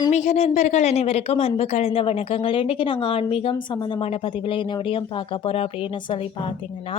ஆன்மீக நண்பர்கள் அனைவருக்கும் அன்பு கலந்த வணக்கங்கள். இன்றைக்கி நாங்கள் ஆன்மீகம் சம்மந்தமான பதிவில் என்ன விடயம் பார்க்க போகிறோம் அப்படின்னு சொல்லி பார்த்தீங்கன்னா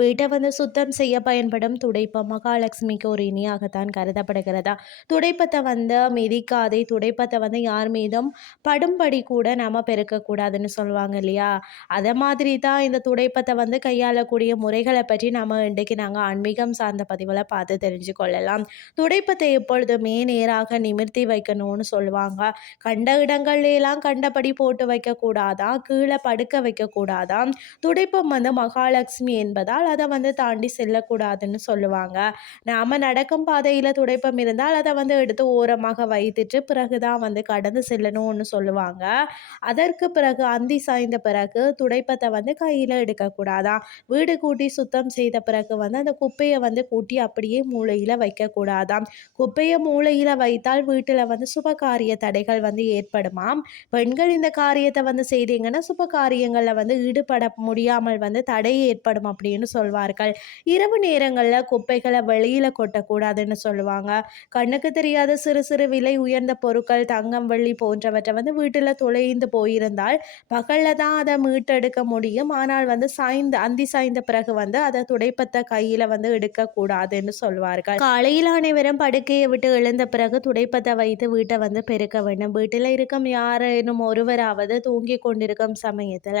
வீட்டை வந்து சுத்தம் செய்ய பயன்படும் துடைப்பம் மகாலட்சுமிக்கு ஒரு இனியாகத்தான் கருதப்படுகிறதா? துடைப்பத்தை வந்து மிதிக்காதே துடைப்பத்தை வந்து யார் மீதும் படும்படி கூட நாம் பெருக்கக்கூடாதுன்னு சொல்லுவாங்க இல்லையா? அதை மாதிரி தான் இந்த துடைப்பத்தை வந்து கையாளக்கூடிய முறைகளை பற்றி நம்ம இன்றைக்கு நாங்கள் ஆன்மீகம் சார்ந்த பதிவில் பார்த்து தெரிஞ்சு கொள்ளலாம் துடைப்பத்தை எப்பொழுதுமே நேராக நிமிர்த்தி வைக்கணும்னு சொல்லுவாங்க. சொல்லுவாங்க. கண்ட இடங்கள்லாம் கண்டபடி போட்டு வைக்கக்கூடாதான் கீழே படுக்க வைக்கக்கூடாதாம் துடைப்பம் வந்து மகாலட்சுமி என்பதால் அதை வந்து தாண்டி செல்லக்கூடாதுன்னு சொல்லுவாங்க. நாம் நடக்கும் பாதையில் துடைப்பம் இருந்தால் அதை வந்து எடுத்து ஓரமாக வைத்துட்டு பிறகுதான் வந்து கடந்து செல்லணும்னு சொல்லுவாங்க. அதற்கு பிறகு அந்தி சாய்ந்த பிறகு துடைப்பத்தை வந்து கையில் எடுக்கக்கூடாதான் வீடு கூட்டி சுத்தம் செய்த பிறகு வந்து அந்த குப்பையை வந்து கூட்டி அப்படியே மூளையில் வைக்கக்கூடாதாம் குப்பையை மூளையில் வைத்தால் வீட்டில் வந்து சுப காரிய தடைகள் வந்து ஏற்படுமாம். பெண்கள் இந்த காரியத்தை வந்து செய்தீங்கன்னா சுப காரியங்களில் வந்து ஈடுபட முடியாமல் வந்து தடை ஏற்படும் அப்படின்னு சொல்வார்கள். இரவு நேரங்களில் குப்பைகளை வெளியில் கொட்டக்கூடாதுன்னு சொல்லுவாங்க. கண்ணுக்கு தெரியாத சிறு சிறு விலை உயர்ந்த பொருட்கள் தங்கம் வெள்ளி போன்றவற்றை வந்து வீட்டில் தொலைந்து போயிருந்தால் பகலில் தான் அதை மீட்டெடுக்க முடியும். ஆனால் வந்து சாய்ந்து அந்தி சாய்ந்த பிறகு வந்து அதை துடைப்பத்தை கையில் வந்து எடுக்கக்கூடாதுன்னு சொல்வார்கள். காலையில் அனைவரும் படுக்கையை விட்டு எழுந்த பிறகு துடைப்பத்தை வைத்து வீட்டை வந்து பெருக்க வேண்டும். வீட்டில் இருக்கும் யாரேனும் ஒருவராவது தூங்கி கொண்டிருக்கும் சமயத்தில்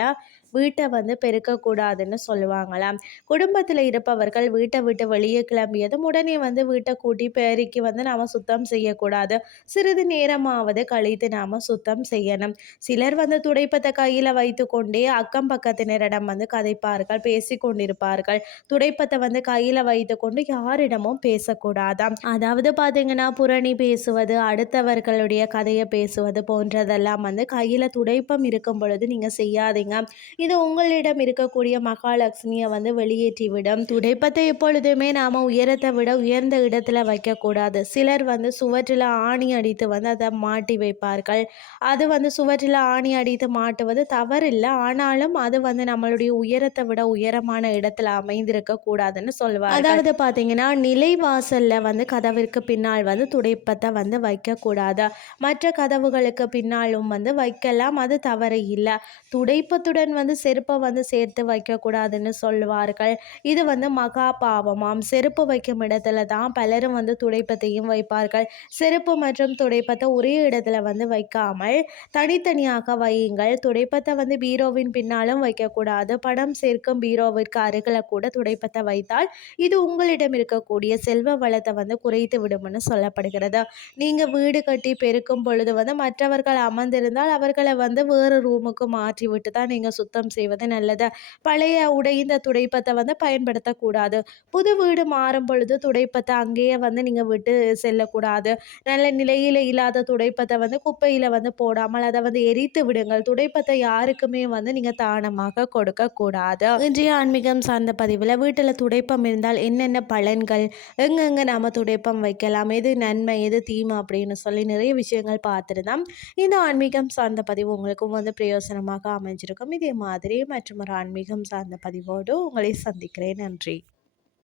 வீட்டை வந்து பெருக்கக்கூடாதுன்னு சொல்லுவாங்களாம். குடும்பத்தில் இருப்பவர்கள் வீட்டை விட்டு வெளியே கிளம்பியதும் உடனே வந்து வீட்டை கூட்டி பெருக்கி வந்து நாம் சுத்தம் செய்யக்கூடாது. சிறிது நேரமாவது கழித்து நாம் சுத்தம் செய்யணும். சிலர் வந்து துடைப்பத்தை கையில் வைத்து கொண்டே அக்கம் பக்கத்தினரிடம் வந்து கதைப்பார்கள் பேசி கொண்டிருப்பார்கள். துடைப்பத்தை வந்து கையில் வைத்து கொண்டு யாரிடமும் பேசக்கூடாதாம். அதாவது பார்த்தீங்கன்னா புரணி பேசுவது அடுத்தவர்களுடைய கதையை பேசுவது போன்றதெல்லாம் வந்து கையில் துடைப்பம் இருக்கும் பொழுது நீங்கள் செய்யாதீங்க. இது உங்களிடம் இருக்கக்கூடிய மகாலட்சுமியை வந்து வெளியேற்றிவிடும். துடைப்பத்தை எப்பொழுதுமே நாம் உயரத்தை விட உயர்ந்த இடத்துல வைக்கக்கூடாது. சிலர் வந்து சுவற்றில் ஆணி அடித்து வந்து அதை மாட்டி வைப்பார்கள். அது வந்து சுவற்றில் ஆணி அடித்து மாட்டுவது தவறில்லை. ஆனாலும் அது வந்து நம்மளுடைய உயரத்தை விட உயரமான இடத்துல அமைந்திருக்க கூடாதுன்னு சொல்லுவாங்க அதாவது பார்த்தீங்கன்னா நிலைவாசலில் வந்து கதவிற்கு பின்னால் வந்து துடைப்பத்தை வந்து வைக்கக்கூடாது. மற்ற கதவுகளுக்கு பின்னாலும் வந்து வைக்கலாம். அது தவறு இல்லை. துடைப்பத்துடன் வந்து செருப்பை வந்து சேர்த்து வைக்கக்கூடாதுன்னு சொல்லுவார்கள். இது வந்து மகா பாவமாம் செருப்பு வைக்கும் இடத்துல தான் பலரும் வந்து துடைப்பத்தையும் வைப்பார்கள். செருப்பு மற்றும் துடைப்பத்தை ஒரே இடத்துல வந்து வைக்காமல் தனித்தனியாக வையுங்கள். துடைப்பத்தை வந்து பீரோவின் பின்னாலும் வைக்கக்கூடாது. பணம் சேர்க்கும் பீரோவிற்கு அருகில் கூட துடைப்பத்தை வைத்தால் இது உங்களிடம் இருக்கக்கூடிய செல்வ வளத்தை வந்து குறைத்து விடும்னு சொல்லப்படுகிறது. நீங்கள் வீடு கட்டி பெருக்கும் பொழுது வந்து மற்றவர்கள் அமர்ந்திருந்தால் அவர்களை வந்து வேறு ரூமுக்கு மாற்றி விட்டு தான் நீங்கள் சுத்தம் செய்வது நல்லது. பழைய உடைந்த துடைப்பத்தை வந்து பயன்படுத்தக்கூடாது. புது வீடு மாறும் பொழுது துடைப்பத்தை அங்கேயே வந்து நீங்கள் விட்டு செல்லக்கூடாது. நல்ல நிலையில் இல்லாத துடைப்பத்தை வந்து குப்பையில் வந்து போடாமல் அதை வந்து எரித்து விடுங்கள். துடைப்பத்தை யாருக்குமே வந்து நீங்கள் தானமாக கொடுக்கக்கூடாது. இன்றைய ஆன்மீகம் சார்ந்த பதிவில் வீட்டில் துடைப்பம் இருந்தால் என்னென்ன பலன்கள்? எங்கெங்கே நாம் துடைப்பம் வைக்கலாம்? எது நன்மை? எது தீமை? அப்படின்னு சொல்லி நிறைய விஷயங்கள் பார்த்துருந்தோம். இந்த ஆன்மீகம் சார்ந்த பதிவு உங்களுக்கும் வந்து பிரயோசனமாக அமைஞ்சிருக்கும். இதே மாதிரி மற்றும் ஒரு ஆன்மீகம் சார்ந்த பதிவோடு உங்களை சந்திக்கிறேன். நன்றி.